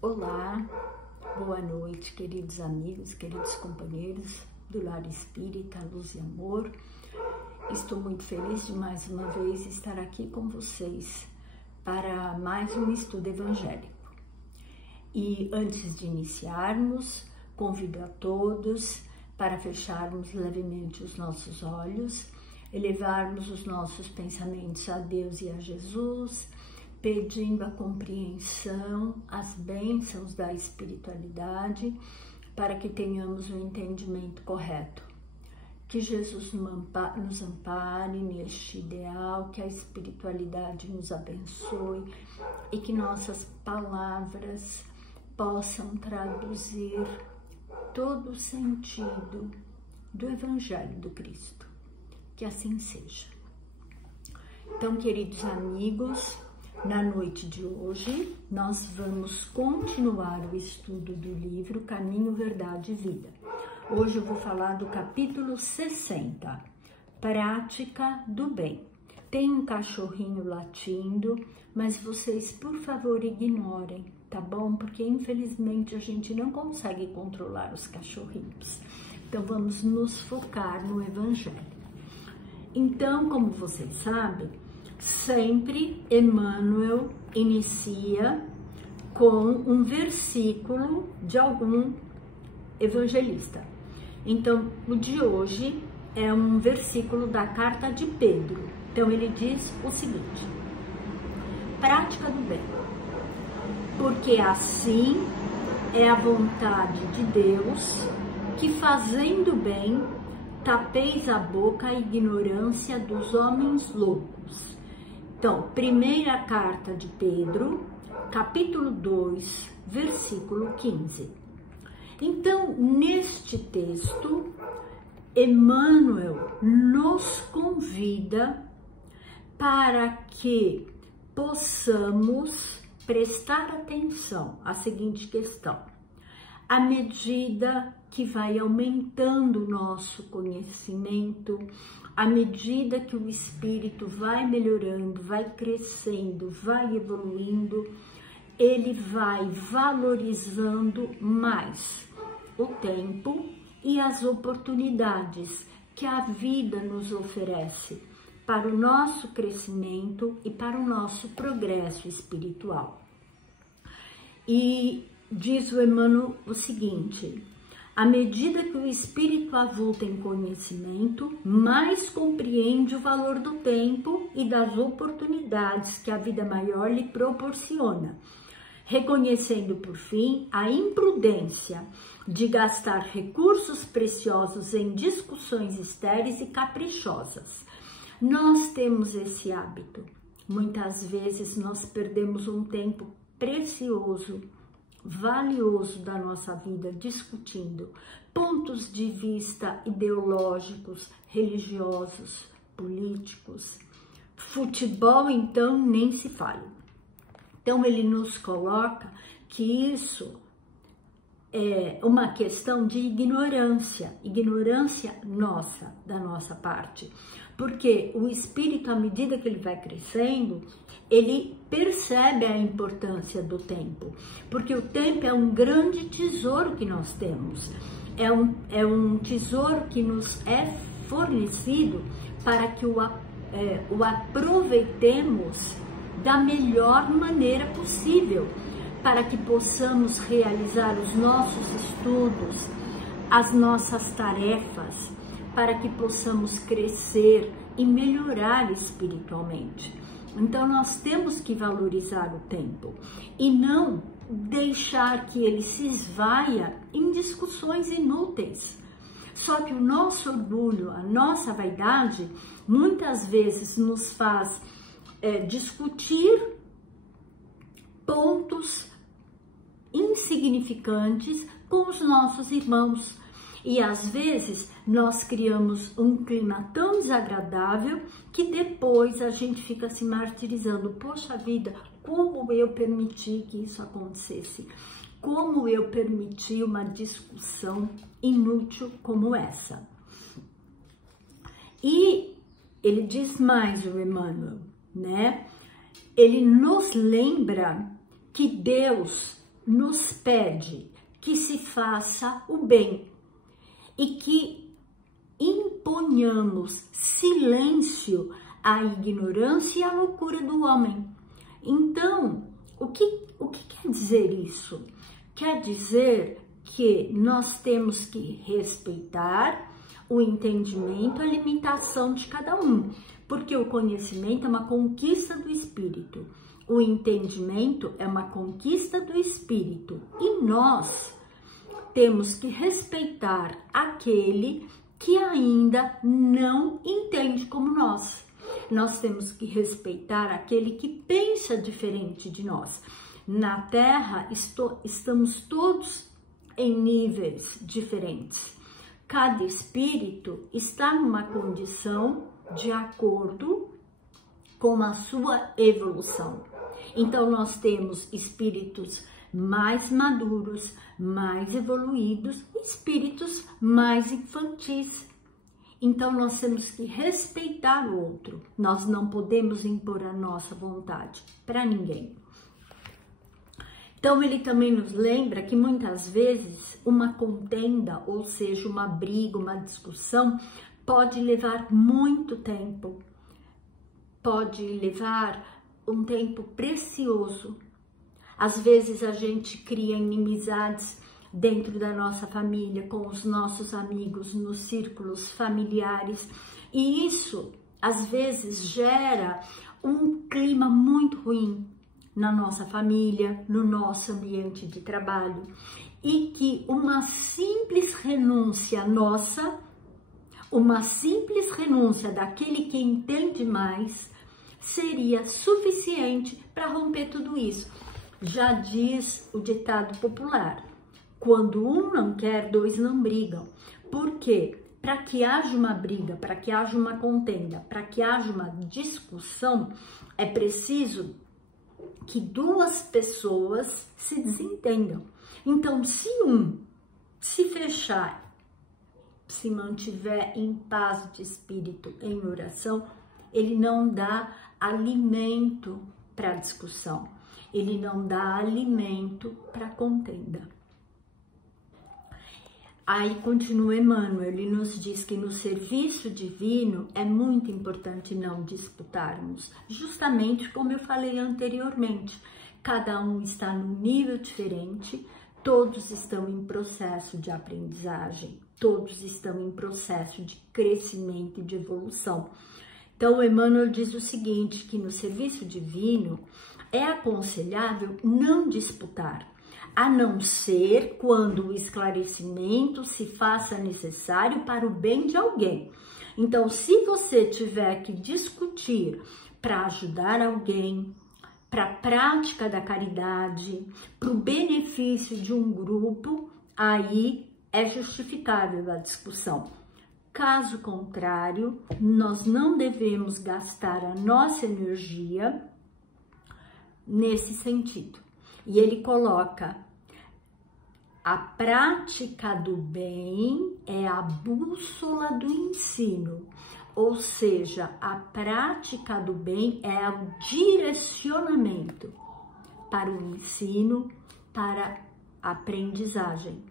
Olá, boa noite, queridos amigos, queridos companheiros do Lar Espírita, Luz e Amor. Estou muito feliz de mais uma vez estar aqui com vocês para mais um estudo evangélico. E antes de iniciarmos, convido a todos para fecharmos levemente os nossos olhos, elevarmos os nossos pensamentos a Deus e a Jesus, pedindo a compreensão, as bênçãos da espiritualidade, para que tenhamos o entendimento correto. Que Jesus nos ampare neste ideal, que a espiritualidade nos abençoe e que nossas palavras possam traduzir todo o sentido do Evangelho do Cristo. Que assim seja. Então, queridos amigos, na noite de hoje, nós vamos continuar o estudo do livro Caminho, Verdade e Vida. Hoje eu vou falar do capítulo 60, Prática do Bem. Tem um cachorrinho latindo, mas vocês, por favor, ignorem, tá bom? Porque, infelizmente, a gente não consegue controlar os cachorrinhos. Então, vamos nos focar no Evangelho. Então, como vocês sabem, sempre Emmanuel inicia com um versículo de algum evangelista. Então, o de hoje é um versículo da carta de Pedro. Então, ele diz o seguinte: prática do bem, porque assim é a vontade de Deus, que fazendo bem, tapeis a boca à ignorância dos homens loucos. Então, primeira carta de Pedro, capítulo 2, versículo 15. Então, neste texto, Emmanuel nos convida para que possamos prestar atenção à seguinte questão: à medida que vai aumentando o nosso conhecimento, à medida que o espírito vai melhorando, vai crescendo, vai evoluindo, ele vai valorizando mais o tempo e as oportunidades que a vida nos oferece para o nosso crescimento e para o nosso progresso espiritual. E diz o Emmanuel o seguinte: à medida que o espírito avulta em conhecimento, mais compreende o valor do tempo e das oportunidades que a vida maior lhe proporciona, reconhecendo, por fim, a imprudência de gastar recursos preciosos em discussões estéreis e caprichosas. Nós temos esse hábito. Muitas vezes nós perdemos um tempo precioso, valioso da nossa vida discutindo pontos de vista ideológicos, religiosos, políticos. Futebol, então, nem se fala. Então, ele nos coloca que isso é uma questão de ignorância nossa, da nossa parte. Porque o espírito, à medida que ele vai crescendo, ele percebe a importância do tempo. Porque o tempo é um grande tesouro que nós temos. É um tesouro que nos é fornecido para que o aproveitemos da melhor maneira possível, para que possamos realizar os nossos estudos, as nossas tarefas, para que possamos crescer e melhorar espiritualmente. Então, nós temos que valorizar o tempo e não deixar que ele se esvaia em discussões inúteis. Só que o nosso orgulho, a nossa vaidade, muitas vezes nos faz discutir pontos insignificantes com os nossos irmãos. E às vezes nós criamos um clima tão desagradável que depois a gente fica se martirizando. Poxa vida, como eu permiti que isso acontecesse? Como eu permiti uma discussão inútil como essa? E ele diz mais, o Emmanuel, né? Ele nos lembra que Deus nos pede que se faça o bem e que imponhamos silêncio à ignorância e à loucura do homem. Então, o que quer dizer isso? Quer dizer que nós temos que respeitar o entendimento, a limitação de cada um, porque o conhecimento é uma conquista do espírito, o entendimento é uma conquista do espírito, e nós temos que respeitar aquele que ainda não entende como nós. Nós temos que respeitar aquele que pensa diferente de nós. Na Terra, estamos todos em níveis diferentes. Cada espírito está numa condição de acordo com a sua evolução. Então, nós temos espíritos mais maduros, mais evoluídos, espíritos mais infantis. Então, nós temos que respeitar o outro. Nós não podemos impor a nossa vontade para ninguém. Então, ele também nos lembra que muitas vezes uma contenda, ou seja, uma briga, uma discussão, pode levar muito tempo. Pode levar um tempo precioso. Às vezes a gente cria inimizades dentro da nossa família, com os nossos amigos, nos círculos familiares, e isso às vezes gera um clima muito ruim na nossa família, no nosso ambiente de trabalho, e que uma simples renúncia nossa, uma simples renúncia daquele que entende mais, seria suficiente para romper tudo isso. Já diz o ditado popular: quando um não quer, dois não brigam. Por quê? Para que haja uma briga, para que haja uma contenda, para que haja uma discussão, é preciso que duas pessoas se desentendam. Então, se um se fechar, se mantiver em paz de espírito, em oração, ele não dá alimento para a discussão, ele não dá alimento para a contenda. Aí continua Emmanuel, ele nos diz que no serviço divino é muito importante não disputarmos, justamente como eu falei anteriormente, cada um está num nível diferente, todos estão em processo de aprendizagem, todos estão em processo de crescimento e de evolução. Então, Emmanuel diz o seguinte, que no serviço divino é aconselhável não disputar, a não ser quando o esclarecimento se faça necessário para o bem de alguém. Então, se você tiver que discutir para ajudar alguém, para a prática da caridade, para o benefício de um grupo, aí é justificável a discussão. Caso contrário, nós não devemos gastar a nossa energia nesse sentido. E ele coloca: a prática do bem é a bússola do ensino, ou seja, a prática do bem é o direcionamento para o ensino, para a aprendizagem.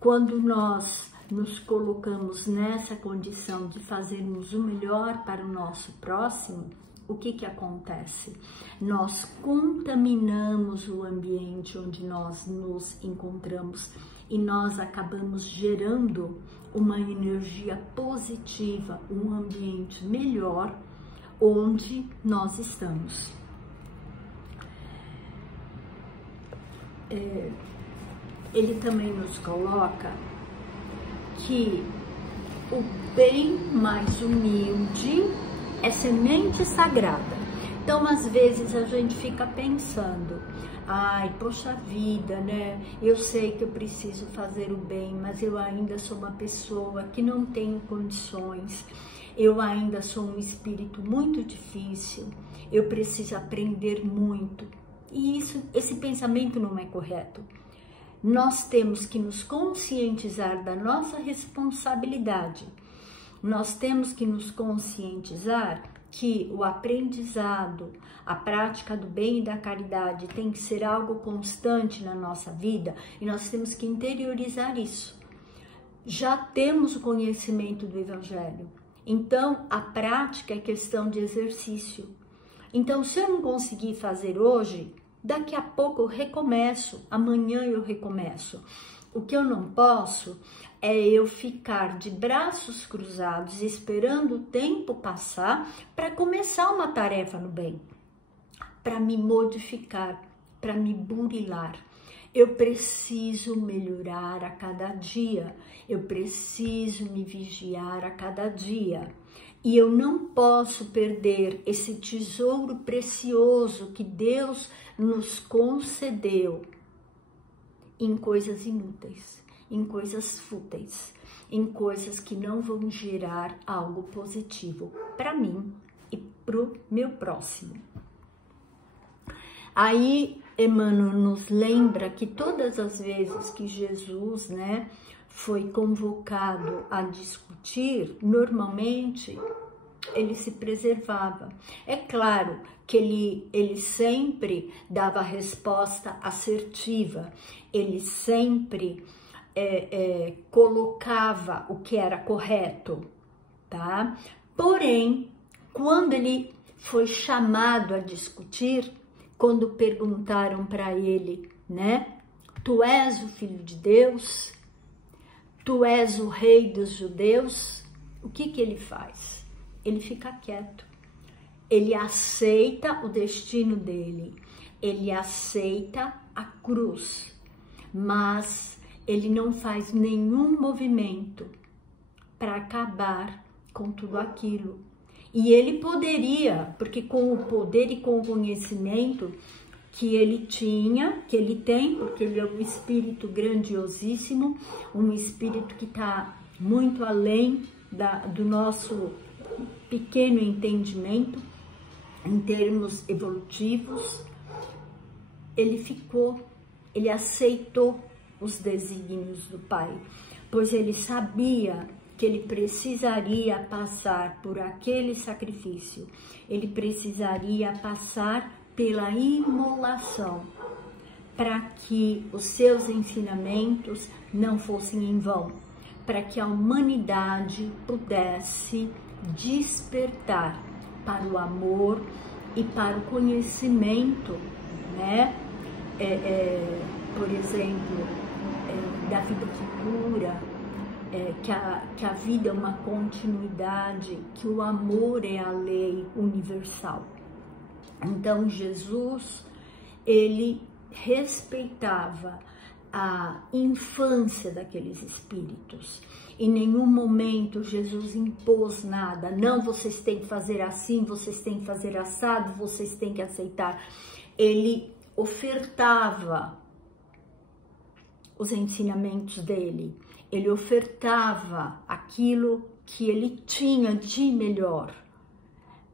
Quando nós nos colocamos nessa condição de fazermos o melhor para o nosso próximo, o que acontece? Nós contaminamos o ambiente onde nós nos encontramos e nós acabamos gerando uma energia positiva, um ambiente melhor onde nós estamos. Ele também nos coloca que o bem mais humilde é semente sagrada. Então, às vezes a gente fica pensando: ai, poxa vida, né? Eu sei que eu preciso fazer o bem, mas eu ainda sou uma pessoa que não tenho condições. Eu ainda sou um espírito muito difícil. Eu preciso aprender muito. E esse pensamento não é correto. Nós temos que nos conscientizar da nossa responsabilidade. Nós temos que nos conscientizar que o aprendizado, a prática do bem e da caridade tem que ser algo constante na nossa vida e nós temos que interiorizar isso. Já temos o conhecimento do Evangelho, então a prática é questão de exercício. Então, se eu não conseguir fazer hoje, daqui a pouco eu recomeço, amanhã eu recomeço. O que eu não posso é eu ficar de braços cruzados esperando o tempo passar para começar uma tarefa no bem, para me modificar, para me burilar. Eu preciso melhorar a cada dia, eu preciso me vigiar a cada dia. E eu não posso perder esse tesouro precioso que Deus nos concedeu em coisas inúteis, em coisas fúteis, em coisas que não vão gerar algo positivo para mim e para o meu próximo. Aí Emmanuel nos lembra que todas as vezes que Jesus, foi convocado a discutir, normalmente ele se preservava. É claro que ele sempre dava resposta assertiva, ele sempre colocava o que era correto, tá? Porém, quando ele foi chamado a discutir, quando perguntaram para ele, tu és o Filho de Deus? Tu és o Rei dos Judeus? O que ele faz? Ele fica quieto. Ele aceita o destino dele. Ele aceita a cruz. Mas ele não faz nenhum movimento para acabar com tudo aquilo. E ele poderia, porque com o poder e com o conhecimento que ele tinha, que ele tem, porque ele é um espírito grandiosíssimo, um espírito que está muito além do nosso pequeno entendimento, em termos evolutivos, ele aceitou os desígnios do Pai, pois ele sabia que ele precisaria passar por aquele sacrifício, ele precisaria passar pela imolação, para que os seus ensinamentos não fossem em vão, para que a humanidade pudesse despertar para o amor e para o conhecimento, por exemplo, da vida futura, que a vida é uma continuidade, que o amor é a lei universal. Então, Jesus, ele respeitava a infância daqueles espíritos. Em nenhum momento Jesus impôs nada. Não, vocês têm que fazer assim, vocês têm que fazer assado, vocês têm que aceitar. Ele ofertava os ensinamentos dele. Ele ofertava aquilo que ele tinha de melhor.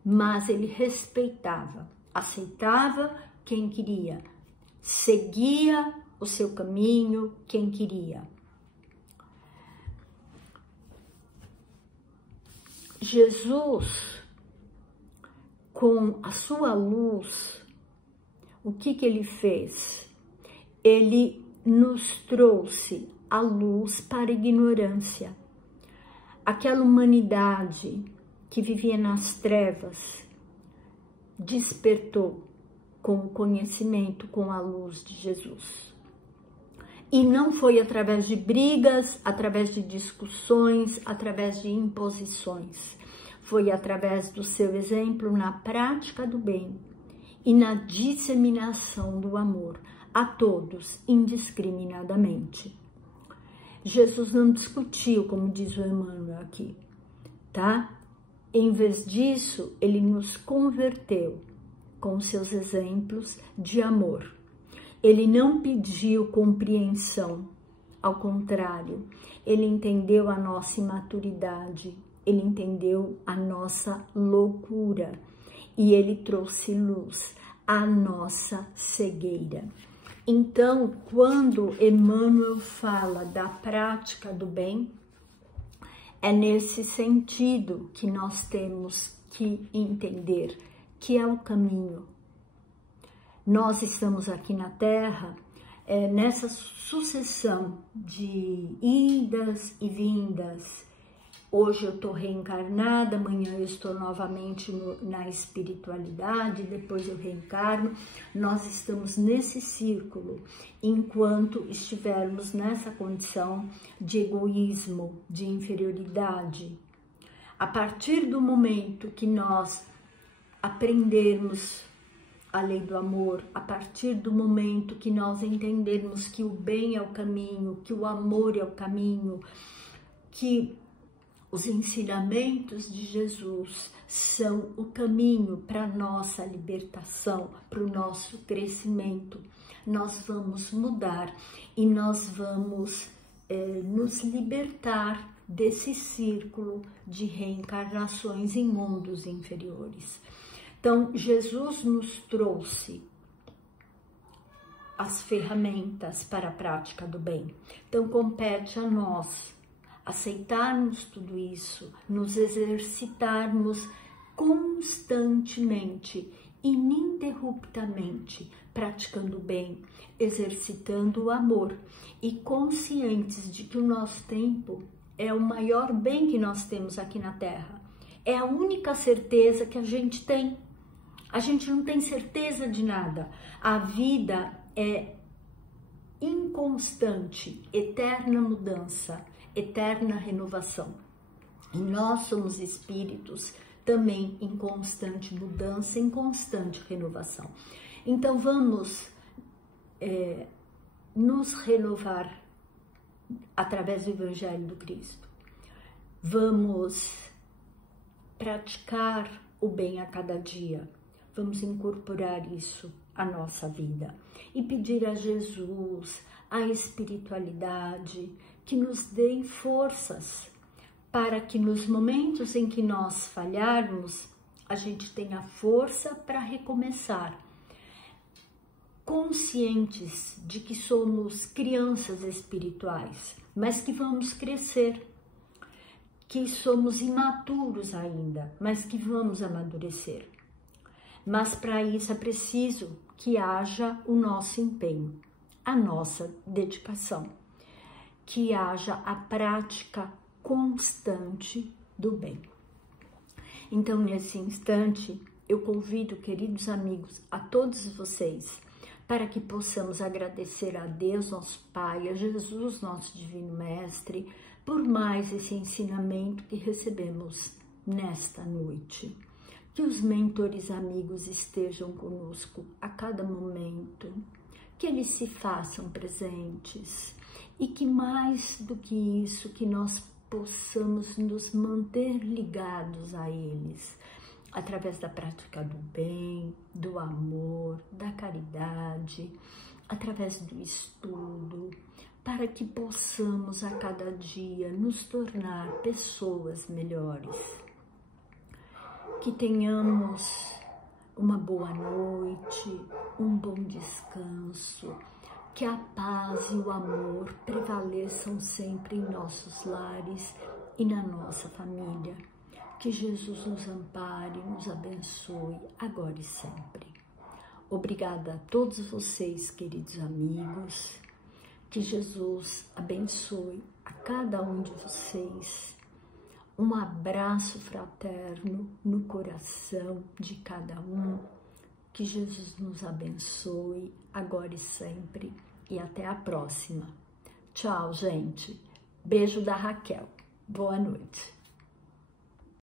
Mas ele respeitava, aceitava quem queria, seguia o seu caminho quem queria. Jesus, com a sua luz, o que ele fez? Ele nos trouxe a luz para a ignorância. Aquela humanidade que vivia nas trevas, despertou com o conhecimento, com a luz de Jesus. E não foi através de brigas, através de discussões, através de imposições. Foi através do seu exemplo na prática do bem e na disseminação do amor a todos, indiscriminadamente. Jesus não discutiu, como diz o Emmanuel aqui, tá? Em vez disso, ele nos converteu com seus exemplos de amor. Ele não pediu compreensão, ao contrário, ele entendeu a nossa imaturidade, ele entendeu a nossa loucura e ele trouxe luz à nossa cegueira. Então, quando Emmanuel fala da prática do bem, é nesse sentido que nós temos que entender que é o caminho. Nós estamos aqui na Terra nessa sucessão de idas e vindas. Hoje eu estou reencarnada, amanhã eu estou novamente na espiritualidade, depois eu reencarno. Nós estamos nesse círculo enquanto estivermos nessa condição de egoísmo, de inferioridade. A partir do momento que nós aprendermos a lei do amor, a partir do momento que nós entendermos que o bem é o caminho, que o amor é o caminho, que os ensinamentos de Jesus são o caminho para a nossa libertação, para o nosso crescimento, nós vamos mudar e nós vamos nos libertar desse círculo de reencarnações em mundos inferiores. Então, Jesus nos trouxe as ferramentas para a prática do bem. Então, compete a nós aceitarmos tudo isso, nos exercitarmos constantemente, ininterruptamente, praticando o bem, exercitando o amor e conscientes de que o nosso tempo é o maior bem que nós temos aqui na Terra. É a única certeza que a gente tem. A gente não tem certeza de nada. A vida é inconstante, eterna mudança, eterna renovação. E nós somos espíritos também em constante mudança, em constante renovação. Então vamos nos renovar através do Evangelho do Cristo. Vamos praticar o bem a cada dia. Vamos incorporar isso à nossa vida e pedir a Jesus, a espiritualidade, que nos dê forças para que nos momentos em que nós falharmos, a gente tenha força para recomeçar, conscientes de que somos crianças espirituais, mas que vamos crescer, que somos imaturos ainda, mas que vamos amadurecer. Mas para isso é preciso que haja o nosso empenho, a nossa dedicação, que haja a prática constante do bem. Então, nesse instante, eu convido, queridos amigos, a todos vocês, para que possamos agradecer a Deus, nosso Pai, a Jesus, nosso Divino Mestre, por mais esse ensinamento que recebemos nesta noite. Que os mentores amigos estejam conosco a cada momento, que eles se façam presentes e que mais do que isso, que nós possamos nos manter ligados a eles, através da prática do bem, do amor, da caridade, através do estudo, para que possamos a cada dia nos tornar pessoas melhores. Que tenhamos uma boa noite, um bom descanso, que a paz e o amor prevaleçam sempre em nossos lares e na nossa família. Que Jesus nos ampare, nos abençoe, agora e sempre. Obrigada a todos vocês, queridos amigos. Que Jesus abençoe a cada um de vocês. Um abraço fraterno no coração de cada um. Que Jesus nos abençoe agora e sempre. E até a próxima. Tchau, gente. Beijo da Raquel. Boa noite.